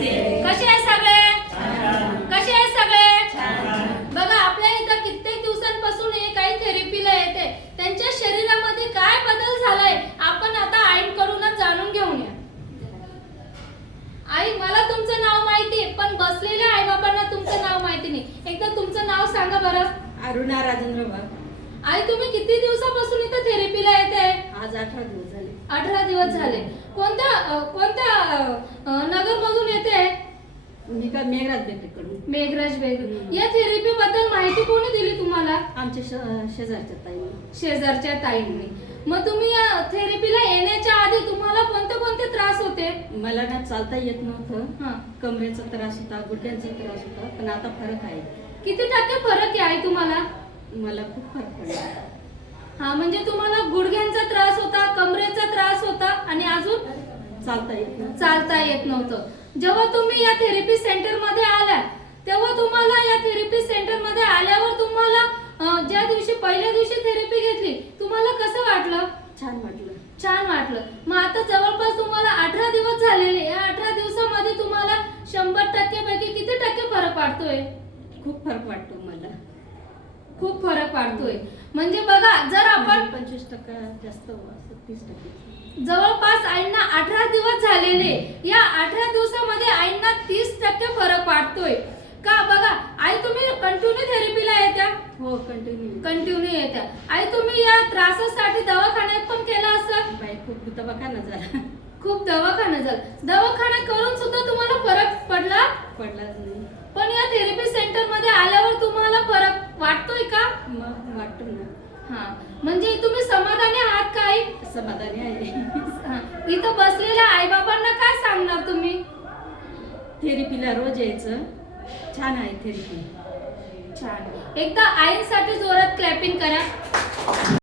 कसे आहे सगळे? कसे आहे सगळे? बघा आपल्या इथं कित्येक दिवसांपासून हे काही थेरपीला येते. त्यांच्या शरीरामध्ये काय बदल झालाय आपण आता आईकडूनच जाणून घेऊया. आई, मला तुमचं नाव माहिती आहे, पण बसलेल्या आई बाबांना तुमचं नाव माहिती नाही. एकदा तुमचं नाव सांगा बरं. अरुणा राजेंद्र वाघ. आई, तुम्ही किती दिवसापासून इथं थेरपीला येते? आज 18 दिवस झाले. 18 दिवस झाले. कोणत्या नगर मधून येते? मी का मेघराज बेकरीकडून. मेघराज बेकरी. या थेरपी बद्दल माहिती कोणी दिली तुम्हाला? आमच्या शेजारच्या ताईंनी. शेजारच्या ताईंनी. मग तुम्ही या थेरपीला येण्याच्या आधी तुम्हाला कोणते कोणते त्रास होते? मला ना चालता येत हा. नव्हतं. कमरेचा त्रास होता, गुडघ्यांचा त्रास होता, पण आता फरक आहे. किती टक्के फरक आहे आई तुम्हाला? मला खूप फरक पडला. हा, म्हणजे तुम्हाला गुडघ्यांचा त्रास होता, कमरेचा त्रास होता आणि अजून चालता येत नव्हतं. जेव्हा तुम्ही या थेरपी सेंटर मध्ये आल्या तेव्हा तुम्हाला या थेरपी सेंटर मध्ये आल्यावर तुम्हाला ज्या दिवशी पहिल्या दिवशी थेरपी घेतली तुम्हाला कसं वाटलं? छान वाटलं. छान वाटलं. मग आता जवळपास तुम्हाला 18 दिवस झालेले. या 18 दिवसामध्ये तुम्हाला 100% पैकी किती टक्के फरक वाटतोय? खूप फरक वाटतो मला. खूप फरक वाटतोय. म्हणजे बघा, जर आपण 25% जास्त 30%. जवळपास आईंना 18 दिवस झालेले. या 18 दिवसामध्ये आईंना 30% फरक वाटतोय का? बघा आई, तुम्ही कंटिन्यू थेरपीला येत्या? हो, कंटिन्यू येत्या. आई, तुम्ही या त्रासासाठी दवाखान्यात पण केला असेल? बाई, खूप दवाखाना झाला. खूप दवाखाना झाला. दवाखाना करून सुद्धा तुम्हाला फरक पडलाच नाही. पण या थेरपी सेंटर मध्ये आल्यावर तुम्हाला फरक वाटतोय का? मग वाटतो ना. हा, म्हणजे तुम्ही समाधानी आहात का आई? समाधानी आहे. इथं बसलेल्या आई बाबांना काय सांगणार तुम्ही? थेरपीला रोज यायचं. छान आहे थेरपी. छान. एकदा आईंसाठी जोरात क्लॅपिंग करा.